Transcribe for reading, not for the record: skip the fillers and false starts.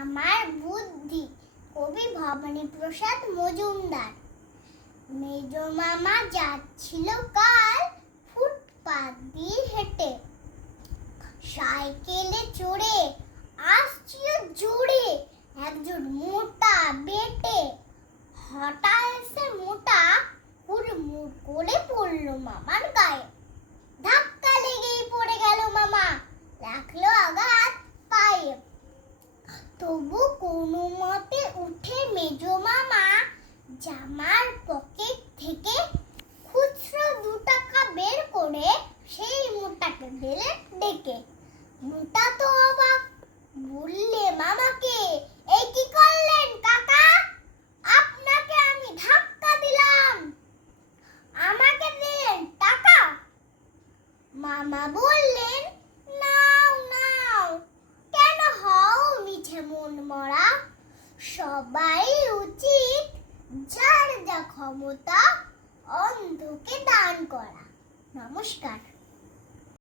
আমার বুদ্ধি। কবি ভবানীপ্রসাদ মজুমদার। মেজ মামা যাচ্ছিল কাল ফুটপাত দিয়ে হেঁটে, সাইকেলে চড়ে আসছিল জোরে একজন মোটা বেটে। হঠাৎ এসে মোটা হুড়মুড় করে পড়লো মামার গায়ে। ধাক্কা লেগেই পড়ে গেল মামা, রাখলো আঘাত পায়ে। তবু কোনো মতে উঠে মেজ মামা জামার পকেট থেকে খুচরো 2 টাকা বের করে সেই মোটাকে দিলে ডেকে। মোটা তো অবাক, বললে মামাকে, এই কি করলেন কাকা? আপনাকে আমি ধাক্কা দিলাম, আমাকে দিলেন টাকা? মামা বললেন, নাও নাও, কেন হও মিছে মন মরা? সবাই উচিত যার যা ক্ষমতা অন্ধকে দান করা। নমস্কার।